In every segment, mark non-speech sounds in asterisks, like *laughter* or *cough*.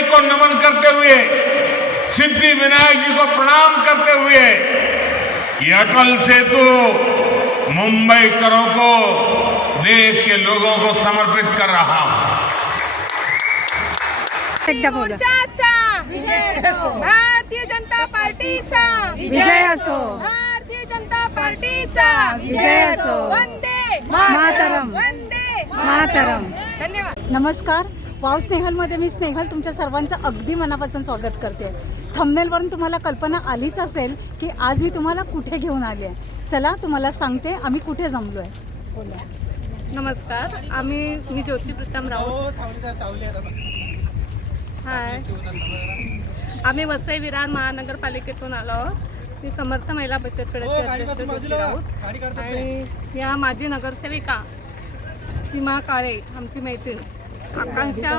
देवी को नमन करते हुए सिद्धि विनायक जी को प्रणाम करते हुए ये अटल सेतु मुंबई करों को देश के लोगों को समर्पित कर रहा हूं। भारतीय जनता पार्टीचा। विजय असो। भारतीय जनता पार्टीचा। विजय असो. वंदे मातरम. वंदे मातरम. धन्यवाद। नमस्कार। वाव स्नेहलमध्ये मी स्नेहल तुमच्या सर्वांचं अगदी मनापासून स्वागत करते. थंबनेलवरून तुम्हाला कल्पना आलीच असेल की आज मी तुम्हाला कुठे घेऊन आली आहे. चला तुम्हाला सांगते आम्ही कुठे जमलो आहे नमस्कार आम्ही मी ज्योती प्रीतम राऊत. हाय. आम्ही वसई विरार महानगरपालिकेतून आलो आहोत. मी समर्थ महिला बचत गटाची राऊत. आणि या माजी नगरसेविका सीमा काळे आमची मैत्रीण. आकांक्षा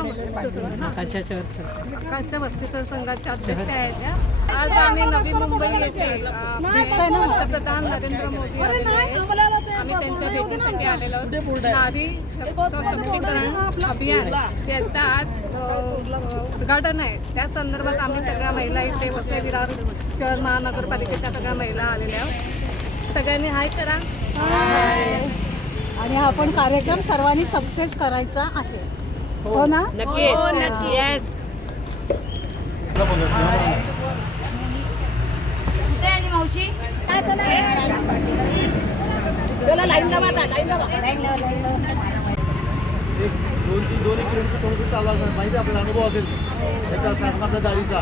आकांक्षा वस्तीसर संघाच्या अध्यक्ष आहेत. त्या. आज आम्ही नवी मुंबई येथे पंतप्रधान नरेंद्र मोदी आलेले आहेत. आम्ही त्यांच्या भेटीसाठी आलेलो आहोत. नारी अभियान याचं आज उद्घाटन आहे. त्या संदर्भात आम्ही सगळ्या महिला इथे वसई विरार शहर महानगरपालिकेच्या सगळ्या महिला आलेल्या आहोत. सगळ्यांनी हाय करा. आणि हा आपण कार्यक्रम सर्वांनी सक्सेस करायचा आहे. हो ना? नक्की. नक्की. येस दोन तीन दोन एक किलोमीटर थोडंसं चालू असणार. माहिती आहे आपला अनुभव असेल. त्याचा साखमातल्या दारीचा.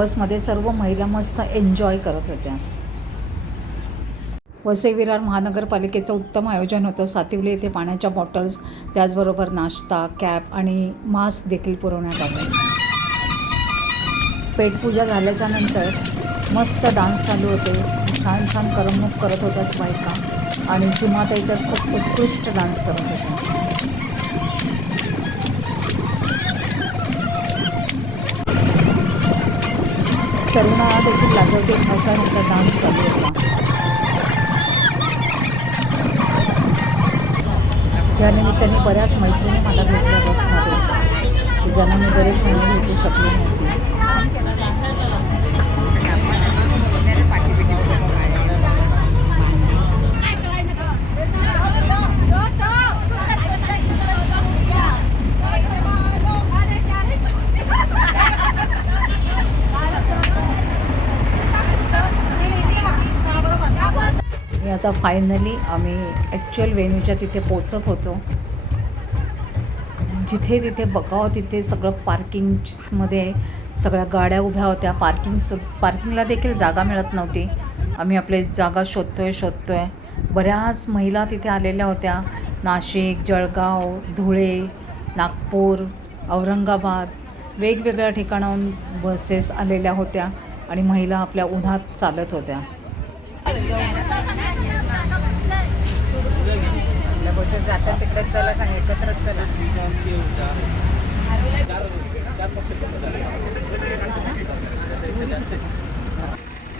बसमध्ये सर्व महिला मस्त एन्जॉय करत होत्या. वसई विरार महानगरपालिकेचं उत्तम आयोजन होतं. सातिवली येथे पाण्याच्या बॉटल्स त्याचबरोबर नाश्ता कॅप आणि मास्क देखील पुरवण्यात आले. पेटपूजा झाल्याच्यानंतर मस्त डान्स चालू होते. छान छान करमणूक करत होत्या बायका आणि सीमाताई तर खूप उत्कृष्ट डान्स करत होत्या. तरुणा देखील लाजवते असा ह्याचा डान्स चालू होता. या निमित्ताने बऱ्याच मैत्रिणी मला भेटल्या बसमध्ये. ज्यांना मी बरेच महिने भेटू शकले नाही. आता फायनली आम्ही ॲक्च्युअल वेन्यूच्या तिथे पोचत होतो. जिथे तिथे बघावं तिथे सगळं पार्किंगमध्ये सगळ्या गाड्या उभ्या होत्या. पार्किंग सु पार्किंगला देखील जागा मिळत नव्हती. आम्ही आपली जागा शोधतो आहे शोधतो आहे बऱ्याच महिला तिथे आलेल्या होत्या. नाशिक जळगाव धुळे नागपूर औरंगाबाद वेगवेगळ्या ठिकाणाहून बसेस आलेल्या होत्या आणि महिला आपल्या उन्हात चालत होत्या. बसेस जातात तिकडे चला सांग एकत्रच चला.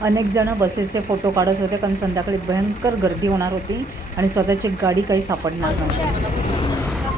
अनेक जण बसेसचे फोटो काढत होते कारण संध्याकाळी भयंकर गर्दी होणार होती आणि स्वतःची गाडी काही सापडणार नव्हती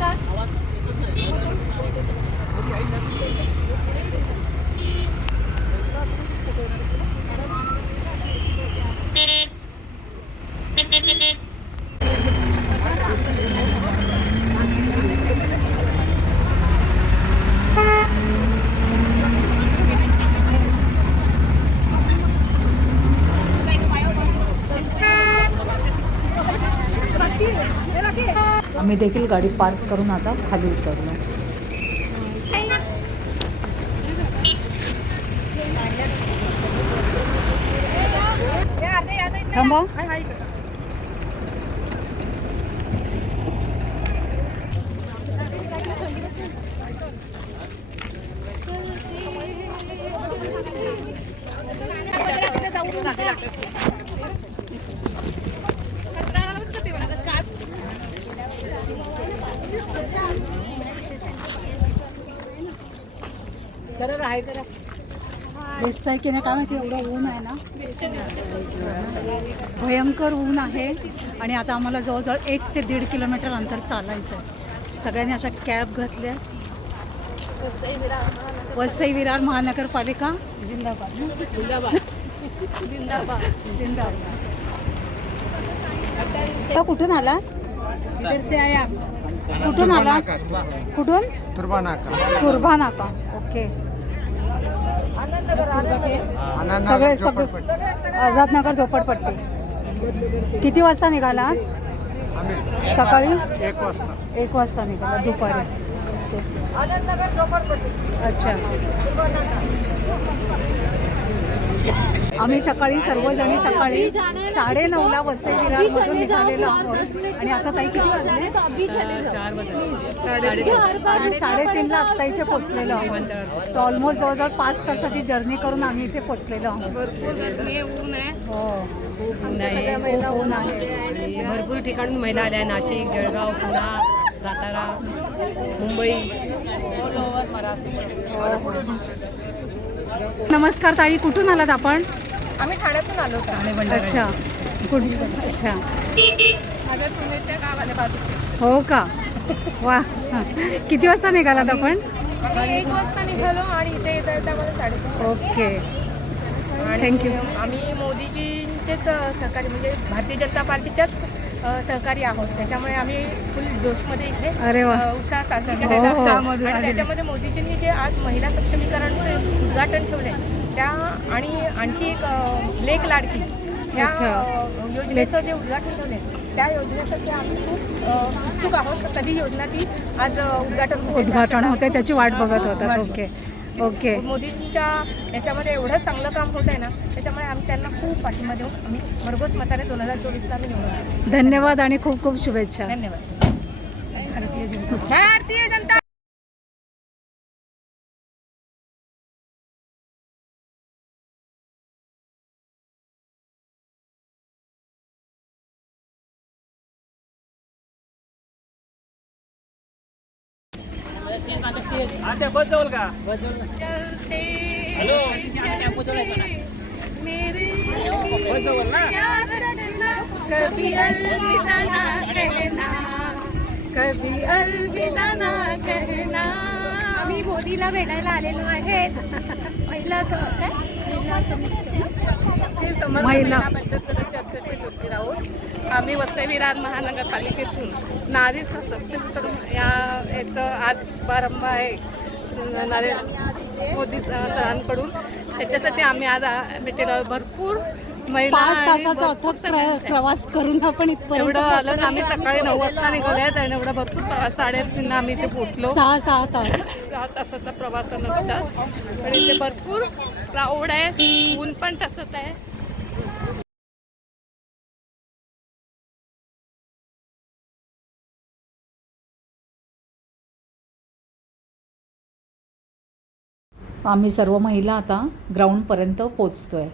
आम्ही देखील गाडी पार्क करून आता खाली उतरलो. थांबा. दिसत आहे की नाही काय माहिती एवढं ऊन आहे ना. भयंकर ऊन आहे. आणि आता आम्हाला जवळजवळ एक ते दीड किलोमीटर अंतर चालायचं आहे सगळ्यांनी अशा कॅब घातल्या. वसई विरार महानगरपालिका. जिंदाबाद. जिंदाबाद. जिंदाबाद. जिंदाबाद कुठून आला इधर आहे आया. कुठून आला कुठून? कुर्बा नाका ओके. सगळे सगळे आझाद नगर झोपडपट्टी. किती वाजता निघाला सकाळी? एक वाजता. एक वाजता निघाला दुपारी. ओके. अच्छा. आम्ही सकाळी सर्वजणी सकाळी साडे नऊला वसई विरारमधून निघालेलो आहोत. आणि आता ताई किती वाजले? आणि साडेतीनला आत्ता इथे पोचलेलो आहोत. तर ऑलमोस्ट जवळजवळ पाच तासाची जर्नी करून आम्ही इथे पोचलेलो आहोत. हो. ऊन आहे. भरपूर ठिकाणून महिला आल्या नाशिक जळगाव पुणा सातारा मुंबई. महाराष्ट्र नमस्कार ताई कुठून आलात आपण? आम्ही ठाण्यातून आलो अच्छा. कुठ अच्छा. हो का? वा. किती वाजता निघालात आपण? एक वाजता निघालो आणि इथे येता येता मला साडेतीन ओके. you. आम्ही मोदीजींचेच सहकारी म्हणजे भारतीय जनता पार्टीच्याच सहकारी आहोत. त्याच्यामुळे आम्ही फुल जोशमध्ये इथे अरे उत्साह साजरा हो, केलेला हो. आणि त्याच्यामध्ये मोदीजींनी जे आज महिला सक्षमीकरणचे उद्घाटन ठेवले त्या आणि आणखी एक लेक लाडकी या योजनेचं जे उद्घाटन ठेवले त्या योजनेसाठी आम्ही खूप उत्सुक आहोत. कधी योजना ती आज उद्घाटन होते. उद्घाटन होते त्याची वाट बघत होतात. ओके. ओके. मोदींच्या याच्यामध्ये एवढं चांगलं काम होत आहे ना त्याच्यामुळे आम्ही त्यांना खूप पाठिंबा देऊन आम्ही भरघोस मताने दोन हजार चोवीसला आम्ही निवडून. धन्यवाद आणि खूप खूप शुभेच्छा. धन्यवाद. भारतीय जनता. जवळ का? ना. कहना कभी अलविदा ना कहना आम्ही मोदीला भेटायला आलेलो आहेत. महिला सह काय? महिला. राऊत आम्ही वसई विरार महानगरपालिकेतून नारी सशक्तीकरण या याचं आज प्रारंभ आहे. नारे मोदी सरांकडून. त्याच्यासाठी आम्ही आज भेटेलो. भरपूर महिला पाच आणि तासाचा अथक प्र- प्रवास करून आपण एवढं आलं आम्ही सकाळी नऊ वाजता निघाले आहेत आणि एवढा भरपूर प्रवास आम्ही इथे पोहोचलो. सहा सहा तास. सहा तासाचा प्रवासानंतर पण इथे भरपूर क्राऊड आहे. ऊन पण तसंच आहे. आम्ही सर्व महिला आता ग्राउंडपर्यंत पोचतो आहे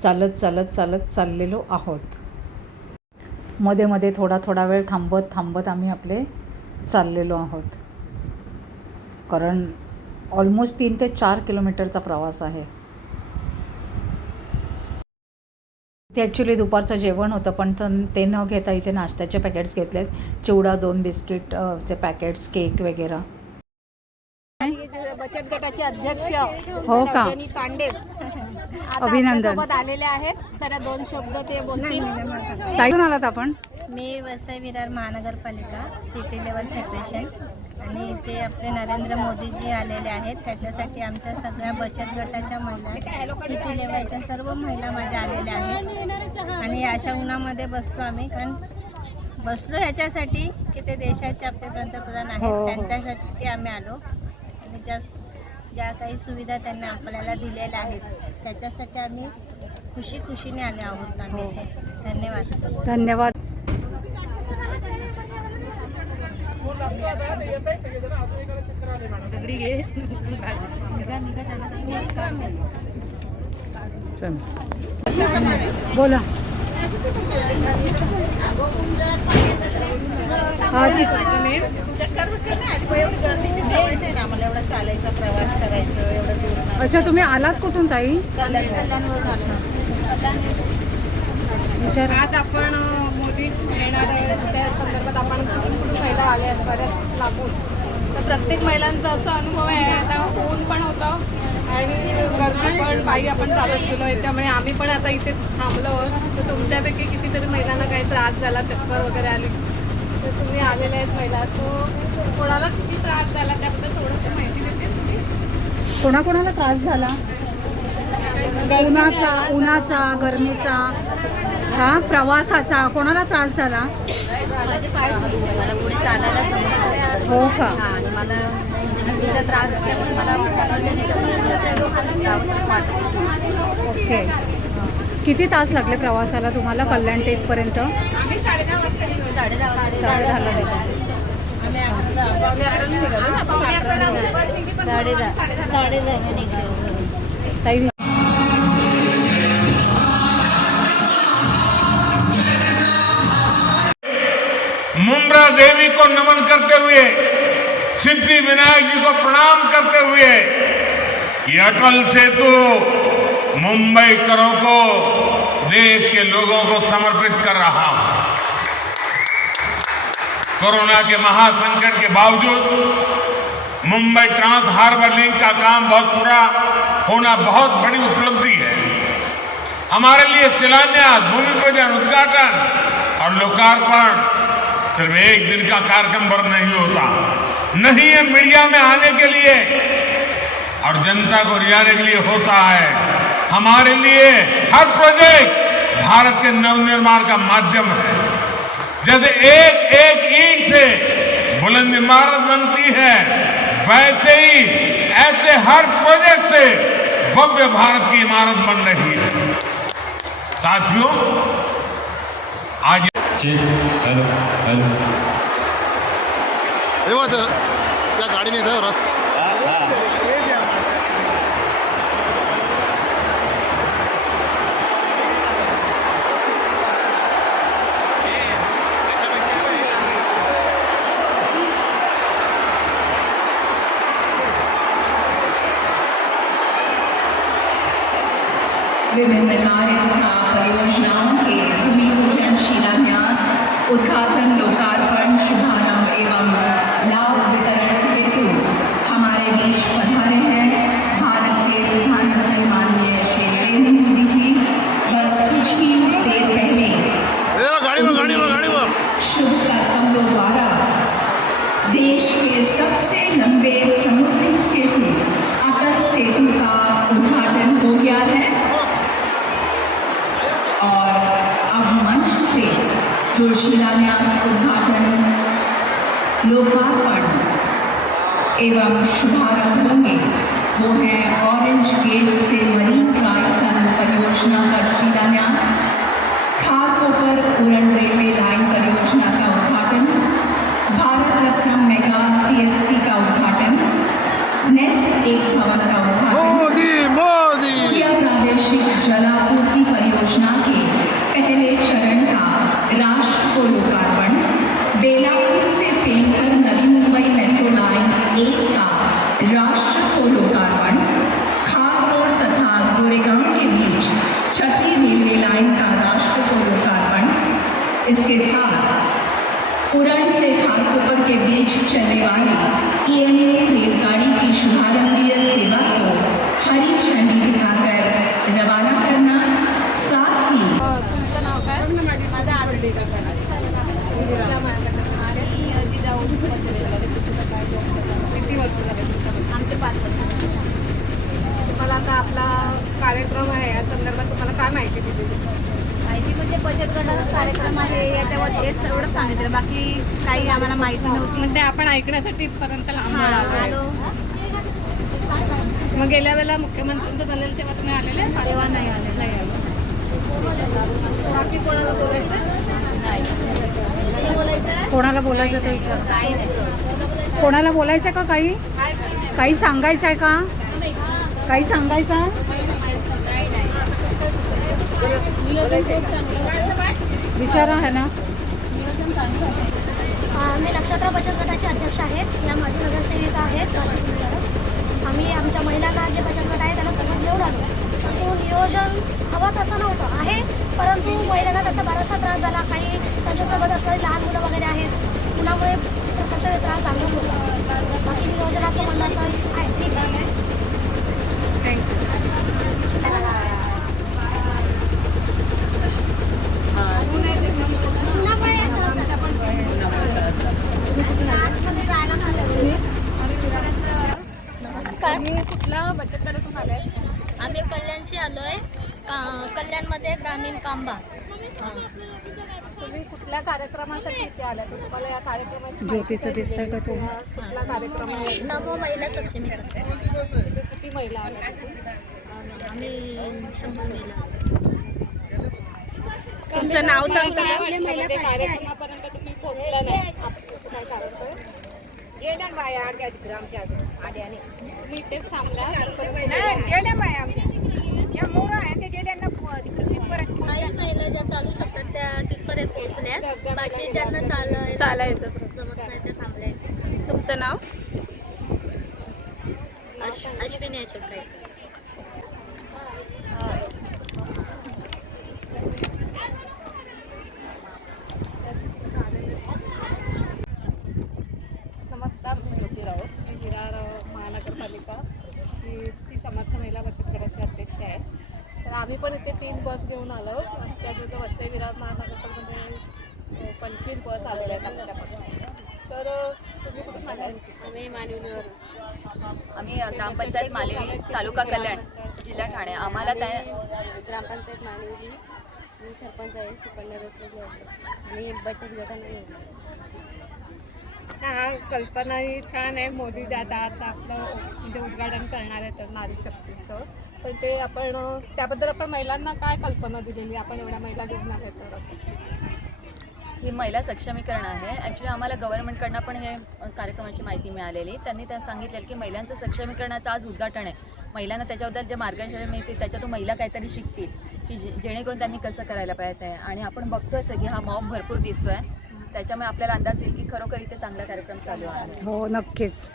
चालत चालत चालत चाललेलो आहोत. मध्ये मध्ये थोडा थोडा वेळ थांबत थांबत आम्ही आपले चाललेलो आहोत. कारण ऑलमोस्ट तीन ते चार किलोमीटरचा प्रवास आहे. ते ॲक्च्युली दुपारचं जेवण होतं पण ते न घेता इथे नाश्त्याचे पॅकेट्स घेतलेत. चिवडा दोन बिस्किट चे पॅकेट्स केक वगैरे. बचत गटाचे अध्यक्ष हो का? रजनी तांडे आता अभिनंदन. आलेले आहेत. तर दोन शब्द ते बोलतील. ताई कुठून आलात आपण? मी वसई विरार महानगरपालिका सिटी लेवल फेडरेशन आणि इथे आपले नरेंद्र मोदीजी आलेले आहेत. त्याच्यासाठी आमच्या सगळ्या बचत गटाच्या महिला सिटी लेवलच्या सर्व महिला माझ्या आलेल्या आहेत. आणि अशा उन्हामध्ये बसतो आम्ही. कारण बसलो ह्याच्यासाठी की ते देशाचे आपले पंतप्रधान हो, हो. आहेत त्यांच्यासाठी आम्ही आलो. ज्या ज्या काही सुविधा त्यांनी आपल्याला दिलेल्या आहेत त्याच्यासाठी आम्ही खुशी खुशीने आले आहोत. आम्ही इथे. धन्यवाद. धन्यवाद. बोला. हा, आम्हाला एवढा चालायचा प्रवास करायचं एवढं दूर अच्छा तुम्ही आलात कुठून ताई? विचार. आज आपण मोदी येणार आहे त्या संदर्भात आपण कुठून कुठून महिला आल्या आहेत बऱ्याच लागून तर प्रत्येक महिलांचा असा अनुभव आहे आता ऊन पण होतं आणि गर्दी पण बाई आपण चालत गेलो आहे त्यामुळे आम्ही पण आता इथे थांबलो आहोत. तर तुमच्यापैकी कितीतरी महिलांना काही त्रास झाला चक्कर वगैरे आली. तर तुम्ही आलेले आहेत महिला. तो कोणाला किती त्रास झाला त्याबद्दल थोडंसं कोणाकोणाला त्रास झाला? उन्हाचा उन्हाचा गरमीचा हा प्रवासाचा कोणाला त्रास झाला? हो का? हा म्हणजे वाटत ओके. किती तास लागले प्रवासाला तुम्हाला कल्याण ते इथपर्यंत? साडे दहा साडे दहाला. साडे दहा साडे दहा निघालो देवी को नमन करते हुए सिद्धि विनायक जी को प्रणाम करते हुए ये अटल सेतु मुंबई करों को देश के लोगों को समर्पित कर रहा हूं। कोरोना के महासंकट के बावजूद मुंबई ट्रांस हार्बर लिंक का काम बहुत पूरा होना बहुत बड़ी उपलब्धि है। हमारे लिए शिलान्यास, भूमि पूजन, उद्घाटन और लोकार्पण सिर्फ़ एक दिन का कार्यक्रम पर नहीं होता। नहीं है मीडिया में आने के लिए और जनता को रिझाने के लिए होता है। हमारे लिए हर प्रोजेक्ट भारत के नवनिर्माण का माध्यम है। जैसे एक एक ईट से बुलंद इमारत बनती है। वैसे ही ऐसे हर प्रोजेक्ट से भव्य भारत की इमारत बन रही है। साथियों आज हॅलो हॅलो। तेव्हा त्या गाडीने येतं रथ? विभिन्न कार्य तथा परियोजनाओं के भूमि पूजन शिलान्यास उद्घाटन लोकार्पण शुभारंभ एवं लाभ वितरण एवं शुभारंभ होंगे वो है ऑरेंज गेट से मरीन ड्राइव टनल परियोजना का शिलान्यास। खारकोपर उड़न रेलवे लाइन परियोजना का उद्घाटन। भारत रत्न मेगा सीएफसी का उद्घाटन। नेस्ट एक भवन का उद्घाटन। सूर्या प्रादेशिक जलापूर्ति परियोजना के पहले चरण का राष्ट्र को लोकार्पण। बेलापुर एक का राष्ट्र को लोकार्पण रोड तथा गोरेगांव के बीच छठी रेलवे लाइन का राष्ट्र को लोकार्पण, इसके साथ उरण से खारकोपर के बीच चलने वाली ईएमए रेलगाड़ी की शुभारंभीय सेवा को हरी झंडी दिखाकर रवाना करना, साथ ही आरडी किती वर्ष झाले आमचे पाच वर्ष. तुम्हाला आता आपला कार्यक्रम आहे या संदर्भात तुम्हाला काय माहिती दिली? माहिती म्हणजे बचत गटाचा कार्यक्रम आहे याच्यावर हेच एवढं सांगितलं. बाकी काही आम्हाला माहिती नव्हती. म्हणजे आपण ऐकण्यासाठी इथपर्यंत लांब. आलो मग गेल्या वेळेला मुख्यमंत्र्यांचं झालेलं तेव्हा तुम्ही आलेले? तेव्हा नाही आले. नाही आले. बाकी कोणाला बोलायचं? कोणाला बोलायचं? काही नाही. कोणाला बोलायचं का काही? काही सांगायचं आहे का? काही सांगायचं? विचारा आहे ना. मी नक्षत्र बचत गटाचे अध्यक्ष आहेत. या माझी नगरसेविका आहेत. आम्ही आमच्या महिलांना जे बचत गट आहे त्याला सगळं देऊ लागलो नियोजन हवं तसं नव्हतं. आहे. परंतु महिलांना त्याचा बराचसा त्रास झाला. काही त्यांच्यासोबत असं लहान मुलं वगैरे आहेत. मुलामुळे प्रकर्षाने त्रास जाणवत होता. बाकी नियोजनाचं म्हणलं तर आहे. ठीक आहे. नमस्कार. मी कुठल्या बचत गटातून आले. आम्ही कल्याणशी आलोय. कल्याणमध्ये ग्रामीण कांबा तुम्ही कुठल्या कार्यक्रमासाठी इथे आल्या तुम्हाला या कार्यक्रमाची ज्योतीचं दिसतंय का तुम्ही कुठला कार्यक्रम आहे? नमो महिला किती महिला आल्या आम्ही शंभर महिला तुमचं नाव सांगता? कार्यक्रमापर्यंत तुम्ही पोहोचला नाही. काय कारण आहे? तुम्ही इथेच थांबला काही महिला ज्या चालू शकतात त्या तिथपर्यंत पोहोचल्या बाकी ज्यांना चालाय चालायचं. जमत नाही त्या थांबल्या तुमचं नाव? अश्विनी काही नमस्कार मी ज्योती राऊत. मी विरार महानगरपालिका. ही ती समर्थ महिला बचत गटाचे अध्यक्ष आहे तर आम्ही पण इथे तीन बस घेऊन आलो त्या जो वसई विरार महानगरपालिकेमध्ये पंचवीस बस आलेल्या आहेत आमच्याकडे. तर तुम्ही कुठून आलाय? आम्ही मानवलीवर आम्ही ग्रामपंचायत मालेली तालुका कल्याण जिल्हा ठाणे. आम्हाला त्या ग्रामपंचायत मानवली मी सरपंच आहे सुकन्या रसोई आणि बचत गटाने हा कल्पना ही छान आहे. मोदी दादा आता आपलं म्हणजे उद्घाटन करणार आहे तर नारी शक्तीचं पण ते आपण त्याबद्दल आपण महिलांना काय कल्पना दिलेली आपण एवढ्या महिला घेऊन आल्या तर. ही महिला सक्षमीकरण आहे. ॲक्च्युली आम्हाला गव्हर्नमेंटकडनं पण हे कार्यक्रमाची माहिती मिळालेली. त्यांनी त्या सांगितलेलं की महिलांचं सक्षमीकरणाचं आज उद्घाटन आहे. महिलांना त्याच्याबद्दल जे मार्गदर्शन मिळतील त्याच्यातून महिला काहीतरी शिकतील की जे जेणेकरून त्यांनी कसं करायला पाहिजे. आणि आपण बघतोच आहे की हा मॉब भरपूर दिसतोय. त्याच्यामुळे आपल्याला अंदाज येईल की खरोखर इथे चांगला कार्यक्रम चालू आहे. हो नक्कीच.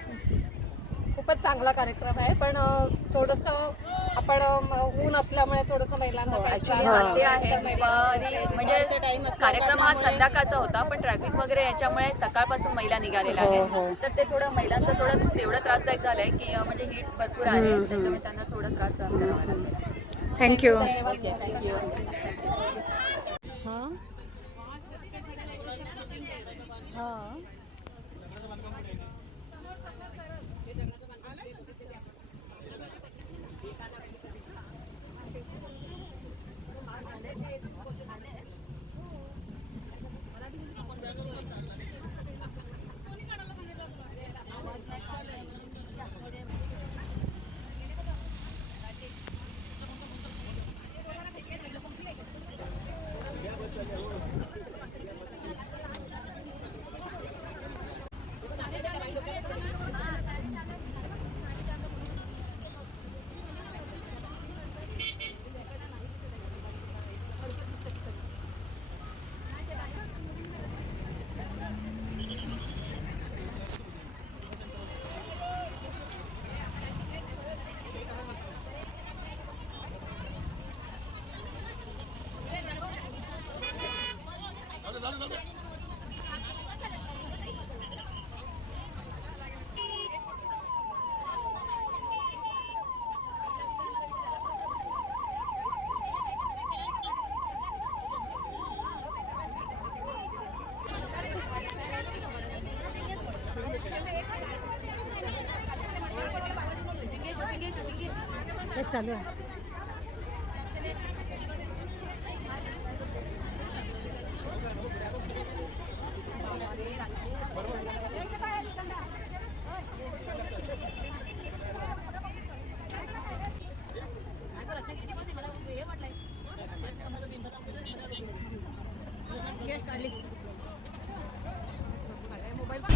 खूपच चांगला कार्यक्रम आहे पण थोडंसं आपण ऊन असल्यामुळे थोडंसं महिलांना हा म्हणजे कार्यक्रम हा संध्याकाळचा होता पण ट्रॅफिक वगैरे याच्यामुळे सकाळपासून महिला निघालेल्या आहेत. तर ते थोडं महिलांचं थोडं तेवढं त्रासदायक झालंय की म्हणजे हीट भरपूर आहे त्याच्यामुळे त्यांना थोडं त्रास सहन करावा लागला. थँक्यू थँक्यू हां కాలం ते चालू आहे.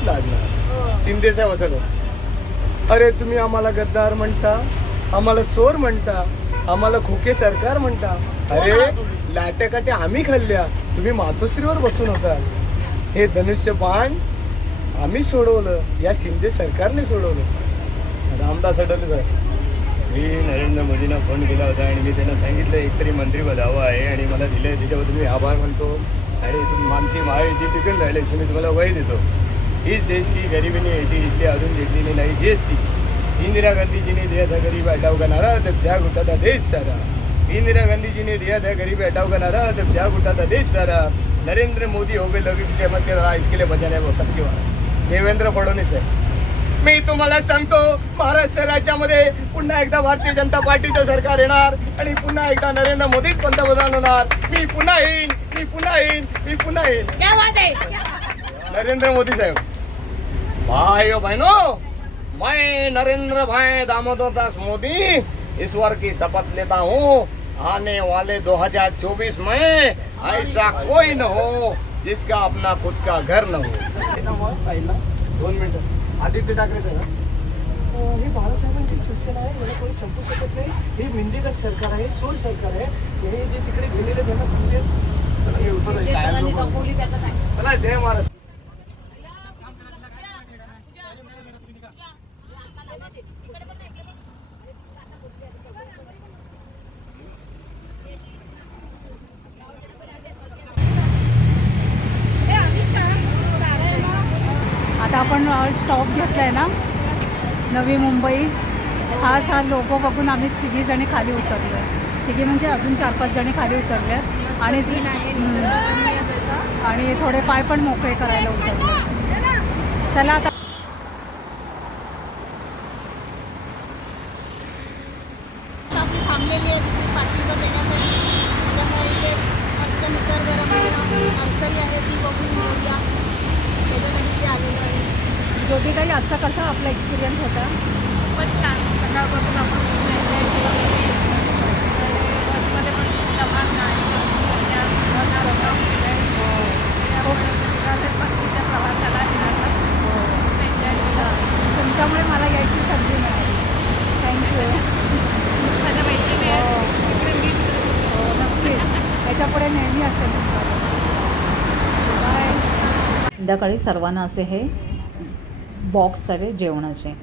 लागणार. शिंदे साहेब असं अरे तुम्ही आम्हाला गद्दार म्हणता. आम्हाला चोर म्हणता आम्हाला खोके सरकार म्हणता. अरे लाट्याकाट्या आम्ही खाल्ल्या तुम्ही मातोश्रीवर बसून होता. हे धनुष्य बाण आम्ही सोडवलं या शिंदे सरकारने सोडवलं. रामदास अडले साहेब मी नरेंद्र मोदींना फोन केला होता आणि मी त्यांना सांगितलं एकतरी मंत्रीपद हवं आहे आणि मला दिलं आहे त्याच्याबद्दल मी आभार मानतो. आणि आमची महायुती टिकून राहिली मी तुम्हाला वय देतो. हीच देश की गरिबीने येते इथली अजून जिंकलेली नाही ती इंदिरा गांधीजीने दिया था गरीब हटाव का नारा तब त्याग उठा था देश सारा. इंदिरा गांधीजीने गरीब हटाव का नारा तब त्याग उठा था देश सारा. नरेंद्र मोदी हो गए लोग के मध्य रहा इसके लिए बचाने वो सबके वाला देवेंद्र फडणवीस आहे मी तुम्हाला सांगतो महाराष्ट्र राज्यामध्ये पुन्हा एकदा भारतीय जनता पार्टीचं सरकार येणार आणि पुन्हा एकदा नरेंद्र मोदीच पंतप्रधान होणार. मी पुन्हा येईन मी पुन्हा येईन मी पुन्हा येईन. नरेंद्र मोदी साहेब. भाइयों बहनों मैं नरेंद्र भाई दामोदर दास मोदी ईश्वर की शपथ लेता हूँ। आने वाले 2024 में ऐसा कोई न हो जिसका अपना खुद का घर न हो। साईडला दोन मिनिटं। आदित्य ठाकरे साहेब हे बाळासाहेबांची शिवसेना आहे याला कोणी संपू शकत नाही. हे मिंदेगड सरकार आहे चोर सरकार आहे. हे जे तिकडे गेलेले त्यांना हे जय महाराष्ट्र. नवी मुंबई हा हा लोगो बघून आम्ही तिघी जणी खाली उतरलो तिघी म्हणजे अजून चार पाच जणी खाली उतरले आणि. आणि थोडे पाय पण मोकळे करायला उतरले चला आता आपली थांबलेली आहे दुसरी पाठिंबा देण्यासाठी त्याच्यामुळे इथे मस्त निसर्गरम्य नर्सरी आहे ती बघून घेऊया त्याच्यासाठी इथे आलेलो आहे ज्योतिताई आजचा कसा आपला एक्सपिरियन्स होता. खूपच छान सकाळपासून आपण खूप एन्जॉय केलं. बसमध्ये पण नाही. केला. तुमच्यामुळे मला यायची संधी मिळाली. थँक्यू माझ्या मैत्रिणी आहेत. तिकडे मीट हो नक्कीच. याच्यापुढे नेहमी असेल. *laughs* बाय संध्याकाळी सर्वांना असे हे बॉक्स आले जेवणाचे.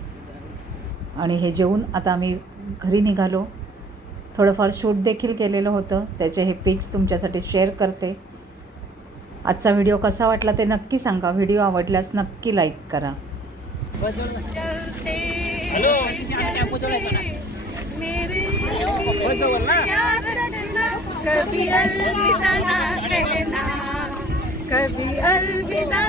आणि हे जेवून आता आम्ही घरी निघालो. थोडंफार शूट देखील केलेलं होतं. त्याचे हे पिक्स तुमच्यासाठी शेअर करते. आजचा व्हिडिओ कसा वाटला ते नक्की सांगा. व्हिडिओ आवडल्यास नक्की लाईक करा. कभी अलविदा ना कहना कभी अलविदा